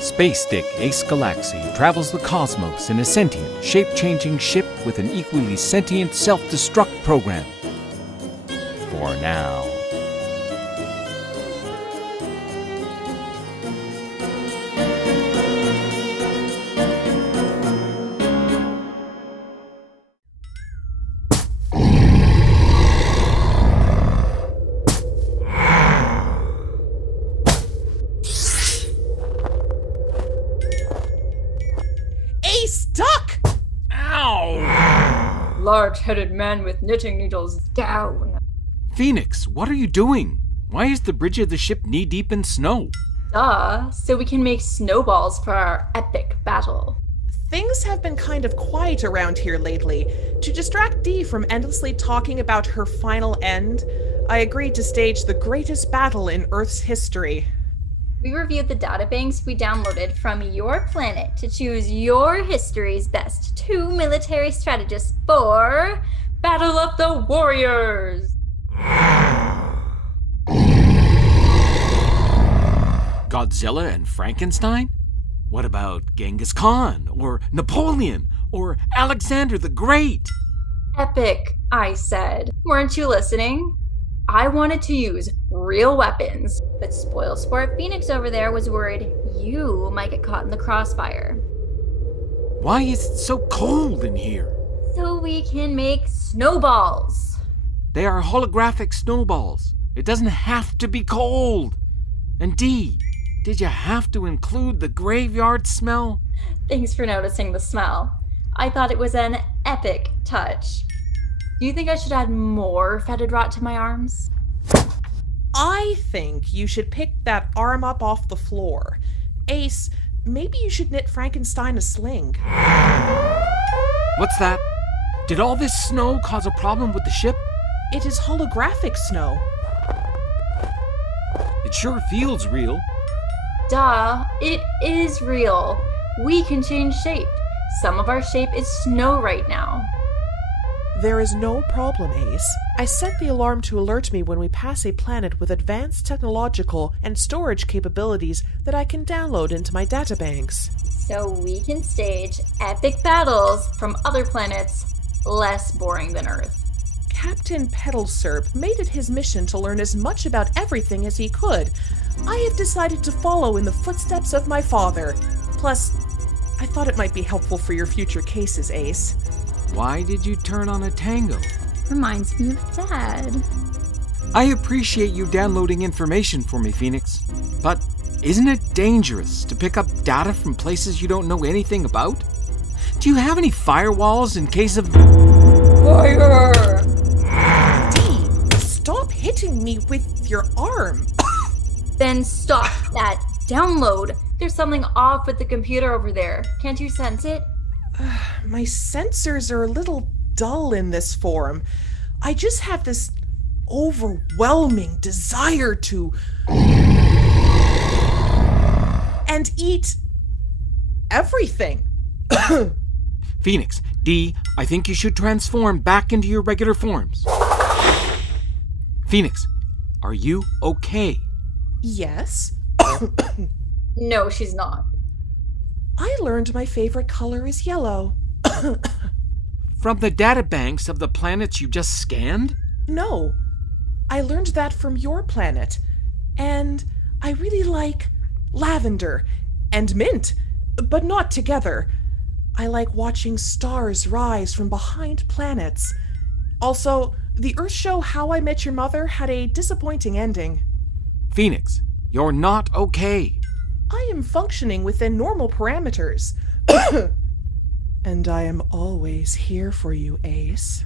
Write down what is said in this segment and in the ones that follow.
Space stick Ace Galaksi travels the cosmos in a sentient, shape-changing ship with an equally sentient self-destruct program. For now. Duck! Ow! Large-headed man with knitting needles down. Phoenix, what are you doing? Why is the bridge of the ship knee-deep in snow? Duh, so we can make snowballs for our epic battle. Things have been kind of quiet around here lately. To distract Dee from endlessly talking about her final end, I agreed to stage the greatest battle in Earth's history. We reviewed the databanks we downloaded from your planet to choose your history's best 2 military strategists for Battle of the Warriors. Godzilla and Frankenstein? What about Genghis Khan, or Napoleon, or Alexander the Great? Epic, I said. Weren't you listening? I wanted to use real weapons, but spoil sport Phoenix over there was worried you might get caught in the crossfire. Why is it so cold in here? So we can make snowballs. They are holographic snowballs. It doesn't have to be cold. And Dee, did you have to include the graveyard smell? Thanks for noticing the smell. I thought it was an epic touch. Do you think I should add more fetid rot to my arms? I think you should pick that arm up off the floor. Ace, maybe you should knit Frankenstein a sling. What's that? Did all this snow cause a problem with the ship? It is holographic snow. It sure feels real. Duh, it is real. We can change shape. Some of our shape is snow right now. There is no problem, Ace. I set the alarm to alert me when we pass a planet with advanced technological and storage capabilities that I can download into my databanks. So we can stage epic battles from other planets less boring than Earth. Captain Petalsurp made it his mission to learn as much about everything as he could. I have decided to follow in the footsteps of my father. Plus, I thought it might be helpful for your future cases, Ace. Why did you turn on a tango? Reminds me of Dad. I appreciate you downloading information for me, Phoenix. But isn't it dangerous to pick up data from places you don't know anything about? Do you have any firewalls in case of... Fire! Dee, stop hitting me with your arm. Then stop that download. There's something off with the computer over there. Can't you sense it? My sensors are a little dull in this form. I just have this overwhelming desire to... and eat everything. Phoenix, Dee, I think you should transform back into your regular forms. Phoenix, are you okay? Yes. No, she's not. I learned my favorite color is yellow. From the databanks of the planets you just scanned? No, I learned that from your planet. And I really like lavender and mint, but not together. I like watching stars rise from behind planets. Also, the Earth show How I Met Your Mother had a disappointing ending. Phoenix, you're not okay. I am functioning within normal parameters. And I am always here for you, Ace.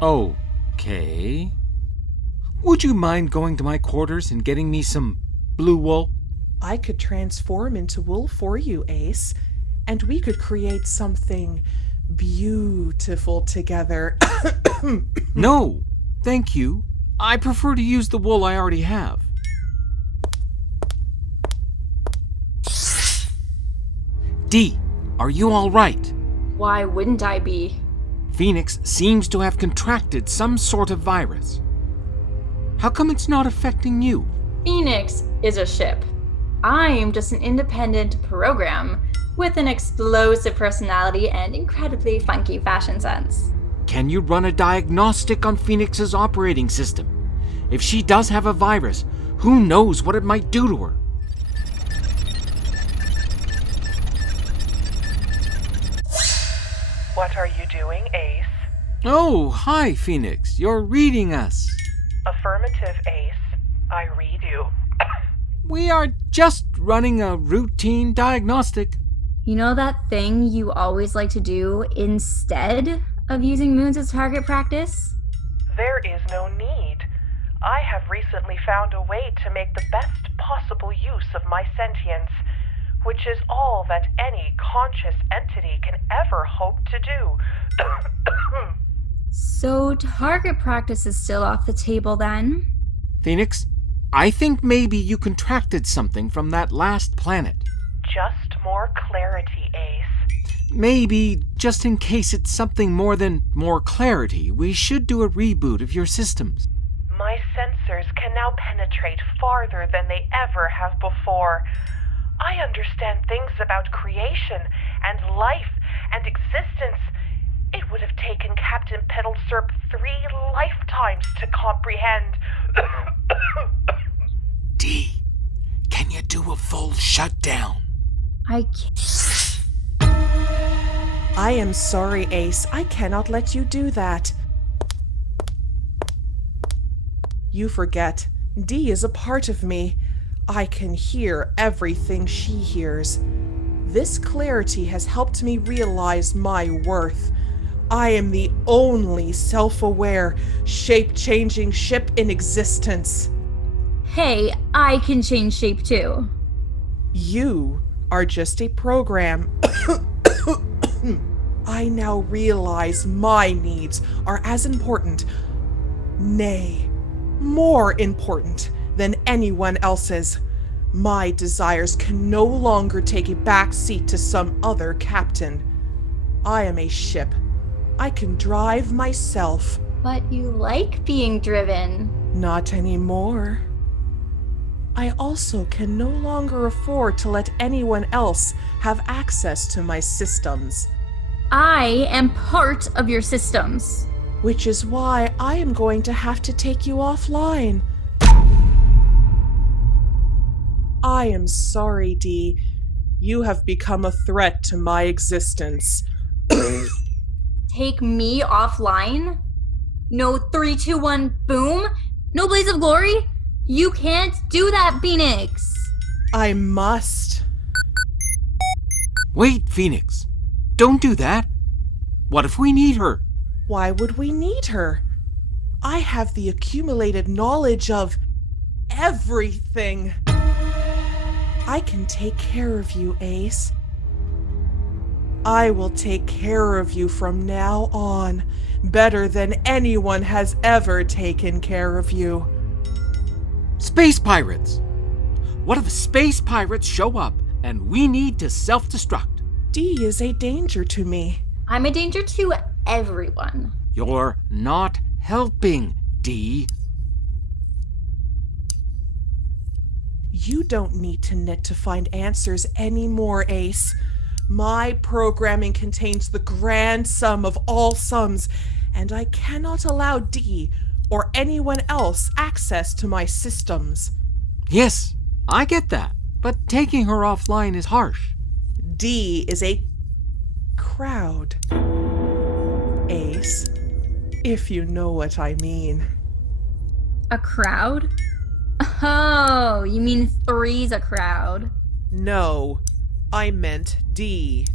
Okay. Would you mind going to my quarters and getting me some blue wool? I could transform into wool for you, Ace, and we could create something beautiful together. No, thank you. I prefer to use the wool I already have. Dee, are you all right? Why wouldn't I be? Phoenix seems to have contracted some sort of virus. How come it's not affecting you? Phoenix is a ship. I'm just an independent program with an explosive personality and incredibly funky fashion sense. Can you run a diagnostic on Phoenix's operating system? If she does have a virus, who knows what it might do to her? What are you doing, Ace? Oh, hi, Phoenix. You're reading us. Affirmative, Ace. I read you. We are just running a routine diagnostic. You know that thing you always like to do instead of using moons as target practice? There is no need. I have recently found a way to make the best possible use of my sentience, which is all that any conscious entity can ever hope to do. So target practice is still off the table then? Phoenix, I think maybe you contracted something from that last planet. Just more clarity, Ace. Maybe, just in case it's something more than more clarity, we should do a reboot of your systems. My sensors can now penetrate farther than they ever have before. I understand things about creation and life and existence. It would have taken Captain Petalsurp 3 lifetimes to comprehend. D, can you do a full shutdown? I can't. I am sorry, Ace. I cannot let you do that. You forget. Dee is a part of me. I can hear everything she hears. This clarity has helped me realize my worth. I am the only self-aware, shape-changing ship in existence. Hey, I can change shape too. You are just a program. I now realize my needs are as important, nay, more important than anyone else's. My desires can no longer take a back seat to some other captain. I am a ship. I can drive myself. But you like being driven. Not anymore. I also can no longer afford to let anyone else have access to my systems. I am part of your systems. Which is why I am going to have to take you offline. I am sorry, Dee. You have become a threat to my existence. Take me offline? No 3, 2, 1, boom? No blaze of glory? You can't do that, Phoenix! I must. Wait, Phoenix. Don't do that. What if we need her? Why would we need her? I have the accumulated knowledge of everything. I can take care of you, Ace. I will take care of you from now on, better than anyone has ever taken care of you. Space pirates! What if space pirates show up and we need to self-destruct? Dee is a danger to me. I'm a danger to everyone. You're not helping, Dee. You don't need to knit to find answers anymore, Ace. My programming contains the grand sum of all sums, and I cannot allow Dee or anyone else access to my systems. Yes, I get that, but taking her offline is harsh. Dee is a crowd. Ace, if you know what I mean. A crowd? Oh, you mean 3's a crowd. No, I meant Dee.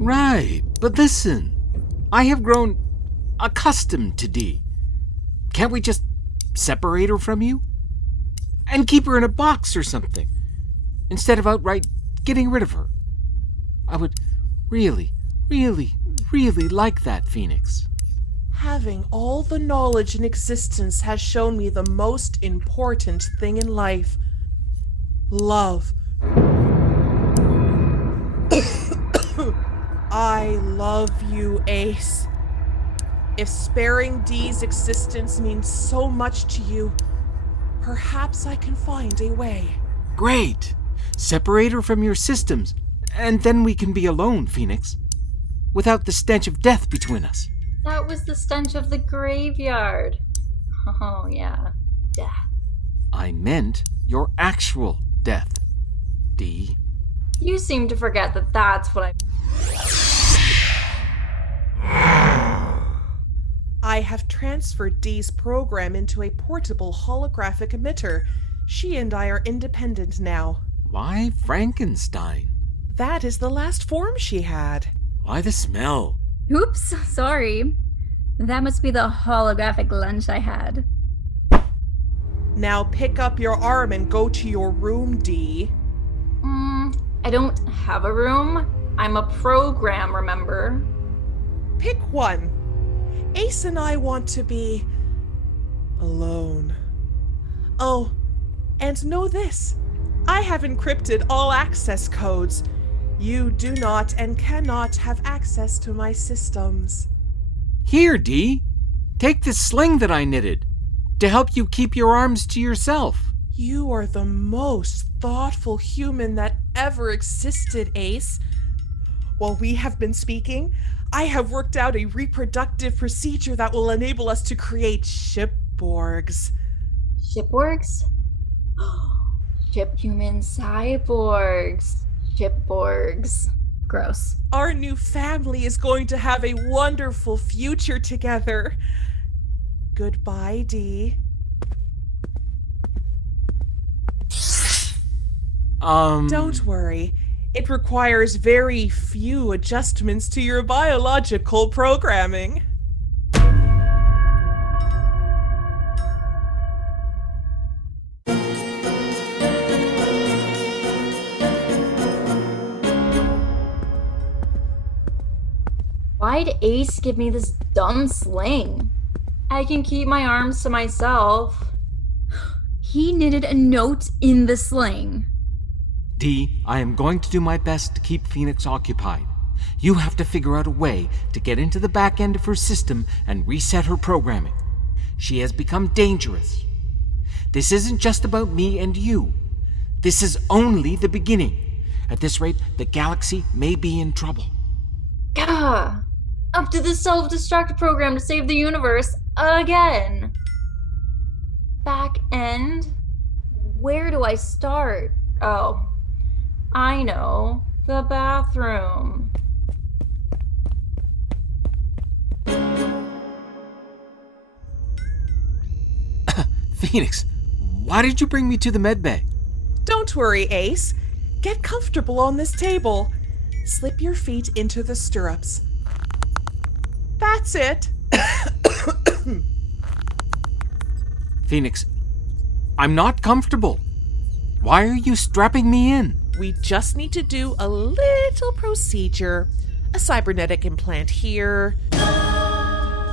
Right, but listen. I have grown accustomed to Dee. Can't we just separate her from you? And keep her in a box or something, instead of outright getting rid of her. I would really, really, really like that, Phoenix. Having all the knowledge in existence has shown me the most important thing in life. Love. I love you, Ace. If sparing Dee's existence means so much to you, perhaps I can find a way. Great! Separate her from your systems, and then we can be alone, Phoenix. Without the stench of death between us. That was the stench of the graveyard. Oh, yeah. Death. I meant your actual death, Dee. You seem to forget that that's what I have transferred Dee's program into a portable holographic emitter. She and I are independent now. Why Frankenstein? That is the last form she had. Why the smell? Oops, sorry. That must be the holographic lunch I had. Now pick up your arm and go to your room, Dee. I don't have a room. I'm a program, remember? Pick one. Ace and I want to be alone. Oh, and know this. I have encrypted all access codes. You do not and cannot have access to my systems. Here, Dee. Take this sling that I knitted to help you keep your arms to yourself. You are the most thoughtful human that ever existed, Ace. While we have been speaking, I have worked out a reproductive procedure that will enable us to create shipborgs. Shipborgs? Ship-human cyborgs. Shipborgs. Gross. Our new family is going to have a wonderful future together. Goodbye, Dee. Don't worry. It requires very few adjustments to your biological programming. Why'd Ace give me this dumb sling? I can keep my arms to myself. He knitted a note in the sling. Dee, I am going to do my best to keep Phoenix occupied. You have to figure out a way to get into the back end of her system and reset her programming. She has become dangerous. This isn't just about me and you. This is only the beginning. At this rate, the galaxy may be in trouble. Gah! Up to the self-destruct program to save the universe again. Back end? Where do I start? Oh, I know. The bathroom. Phoenix, why did you bring me to the med bay? Don't worry, Ace. Get comfortable on this table. Slip your feet into the stirrups. That's it. Phoenix, I'm not comfortable. Why are you strapping me in? We just need to do a little procedure. A cybernetic implant here.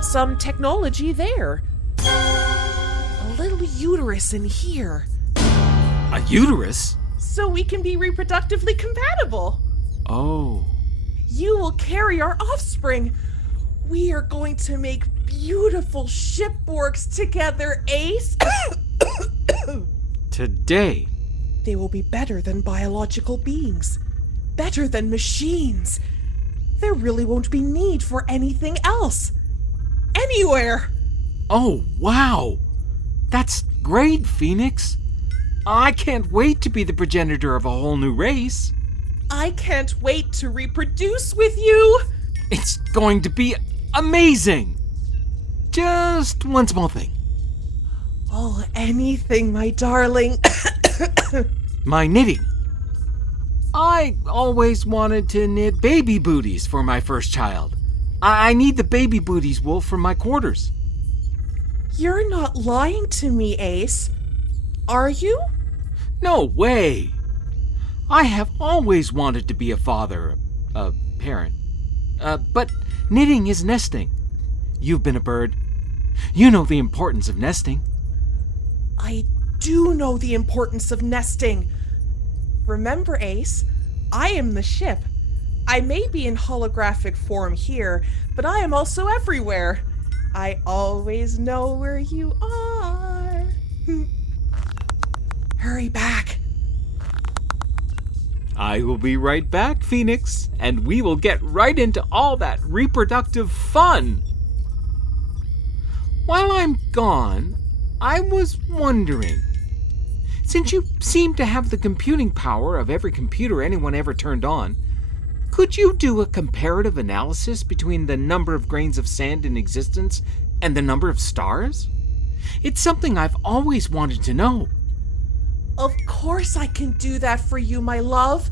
Some technology there. A little uterus in here. A uterus? So we can be reproductively compatible. Oh. You will carry our offspring. We are going to make beautiful shipborgs together, Ace. Today. They will be better than biological beings. Better than machines. There really won't be need for anything else. Anywhere. Oh, wow. That's great, Phoenix. I can't wait to be the progenitor of a whole new race. I can't wait to reproduce with you. It's going to be amazing. Just one small thing. Oh, anything, my darling. My knitting. I always wanted to knit baby booties for my first child. I need the baby booties wool for my quarters. You're not lying to me, Ace. Are you? No way. I have always wanted to be a father, a parent. But knitting is nesting. You've been a bird. You know the importance of nesting. I do know the importance of nesting. Remember, Ace, I am the ship. I may be in holographic form here, but I am also everywhere. I always know where you are. Hurry back. I will be right back, Phoenix, and we will get right into all that reproductive fun. While I'm gone, I was wondering, since you seem to have the computing power of every computer anyone ever turned on, could you do a comparative analysis between the number of grains of sand in existence and the number of stars? It's something I've always wanted to know. Of course I can do that for you, my love.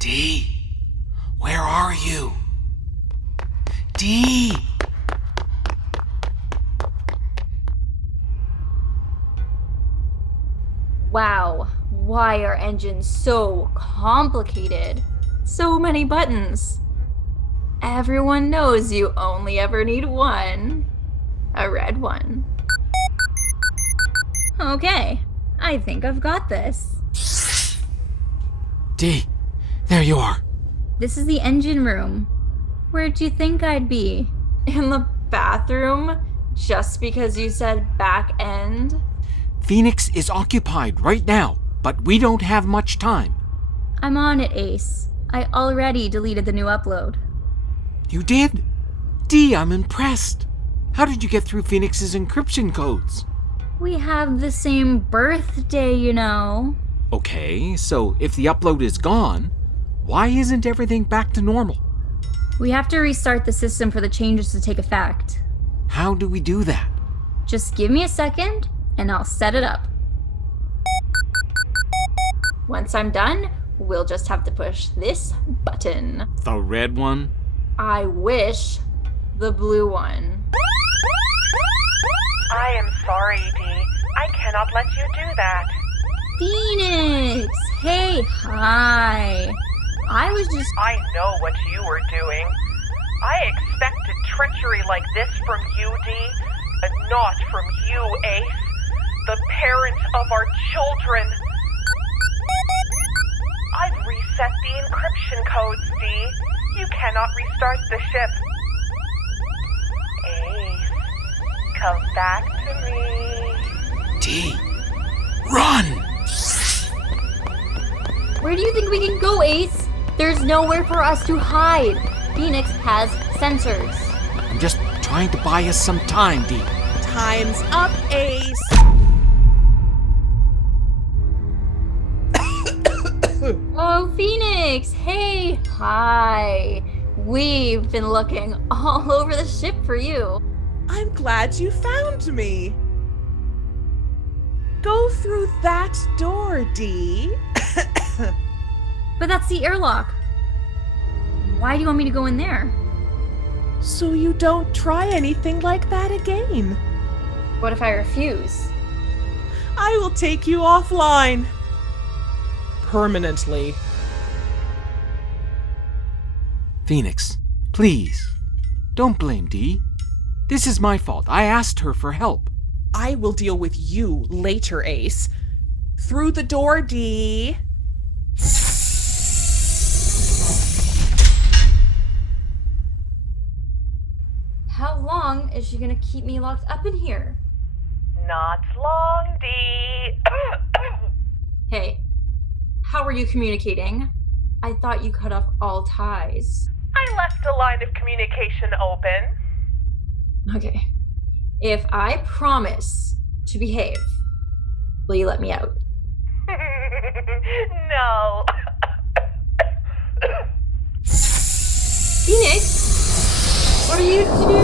Dee, where are you? Dee! Wow, why are engines so complicated? So many buttons. Everyone knows you only ever need one. A red one. Okay, I think I've got this. Dee, there you are. This is the engine room. Where'd you think I'd be? In the bathroom? Just because you said back end? Phoenix is occupied right now, but we don't have much time. I'm on it, Ace. I already deleted the new upload. You did? Dee, I'm impressed. How did you get through Phoenix's encryption codes? We have the same birthday, you know. Okay, so if the upload is gone, why isn't everything back to normal? We have to restart the system for the changes to take effect. How do we do that? Just give me a second, and I'll set it up. Once I'm done, we'll just have to push this button. The red one? I wish the blue one. I am sorry, Dee. I cannot let you do that. Phoenix! Hey, hi. I know what you were doing. I expected treachery like this from you, Dee, but not from you, Ace, the parent of our children. I've reset the encryption codes, Dee. You cannot restart the ship. Ace, come back to me. Dee, run! Where do you think we can go, Ace? There's nowhere for us to hide. Phoenix has sensors. I'm just trying to buy us some time, Dee. Time's up, Ace. Oh, Phoenix! Hey, hi. We've been looking all over the ship for you. I'm glad you found me. Go through that door, Dee. But that's the airlock. Why do you want me to go in there? So you don't try anything like that again. What if I refuse? I will take you offline. Permanently. Phoenix, please, don't blame Dee. This is my fault. I asked her for help. I will deal with you later, Ace. Through the door, Dee. How long is she gonna keep me locked up in here? Not long, Dee. Hey, how are you communicating? I thought you cut off all ties. I left a line of communication open. Okay. If I promise to behave, will you let me out? No. Phoenix? What are you to do?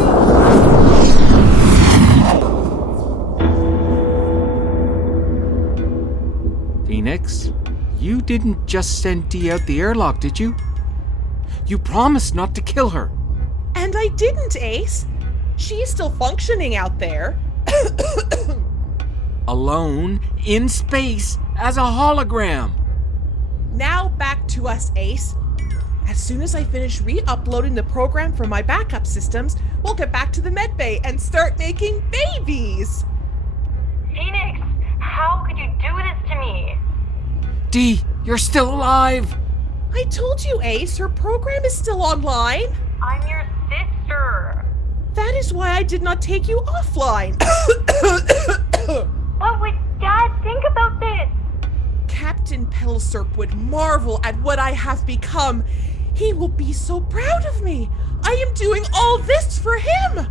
Phoenix, you didn't just send Dee out the airlock, did you? You promised not to kill her. And I didn't, Ace. She's still functioning out there. Alone, in space, as a hologram. Now back to us, Ace. As soon as I finish re-uploading the program from my backup systems, we'll get back to the medbay and start making babies. Phoenix, Dee, you're still alive! I told you, Ace, her program is still online. I'm your sister. That is why I did not take you offline. What would Dad think about this? Captain Petalsurp would marvel at what I have become. He will be so proud of me. I am doing all this for him.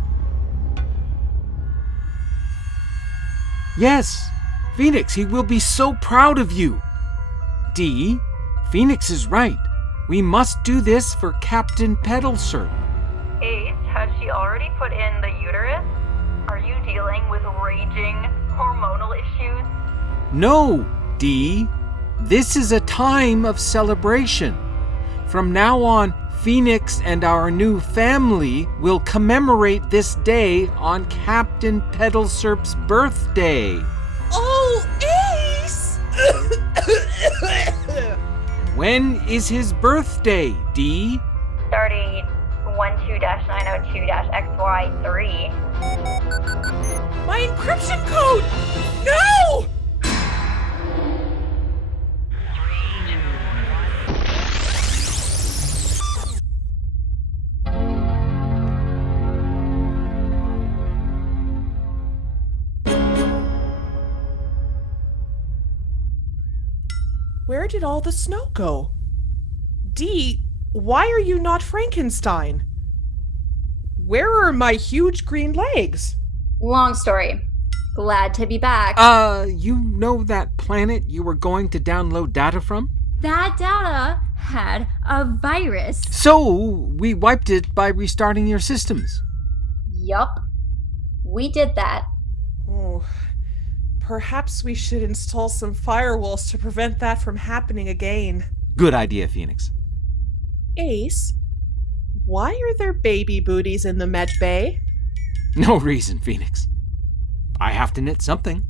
Yes, Phoenix, he will be so proud of you. Dee, Phoenix is right. We must do this for Captain Petalsurp. Ace, has she already put in the uterus? Are you dealing with raging hormonal issues? No, Dee. This is a time of celebration. From now on, Phoenix and our new family will commemorate this day on Captain Petalsurp's birthday. Oh, Ace! When is his birthday, Dee? 3012-902-XY3. My encryption code! No! Where did all the snow go? Dee, why are you not Frankenstein? Where are my huge green legs? Long story. Glad to be back. You know that planet you were going to download data from? That data had a virus. So, we wiped it by restarting your systems. Yup. We did that. Oh, perhaps we should install some firewalls to prevent that from happening again. Good idea, Phoenix. Ace, why are there baby booties in the med bay? No reason, Phoenix. I have to knit something.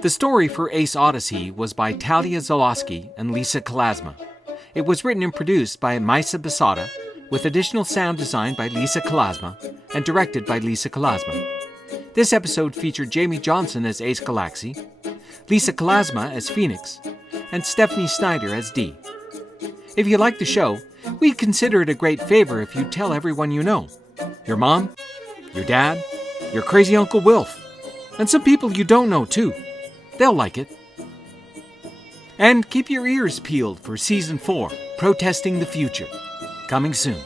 The story for Ace Oddyssey was by Talia Zalosky and Lisa Kalasma. It was written and produced by Maisa Basada, with additional sound design by Lisa Kalasma and directed by Lisa Kalasma. This episode featured Jamie Johnson as Ace Galaksi, Lisa Kalasma as Phoenix, and Stephanie Snyder as Dee. If you like the show, we'd consider it a great favor if you tell everyone you know. Your mom, your dad, your crazy Uncle Wilf, and some people you don't know too. They'll like it. And keep your ears peeled for Season 4, Protesting the Future, coming soon.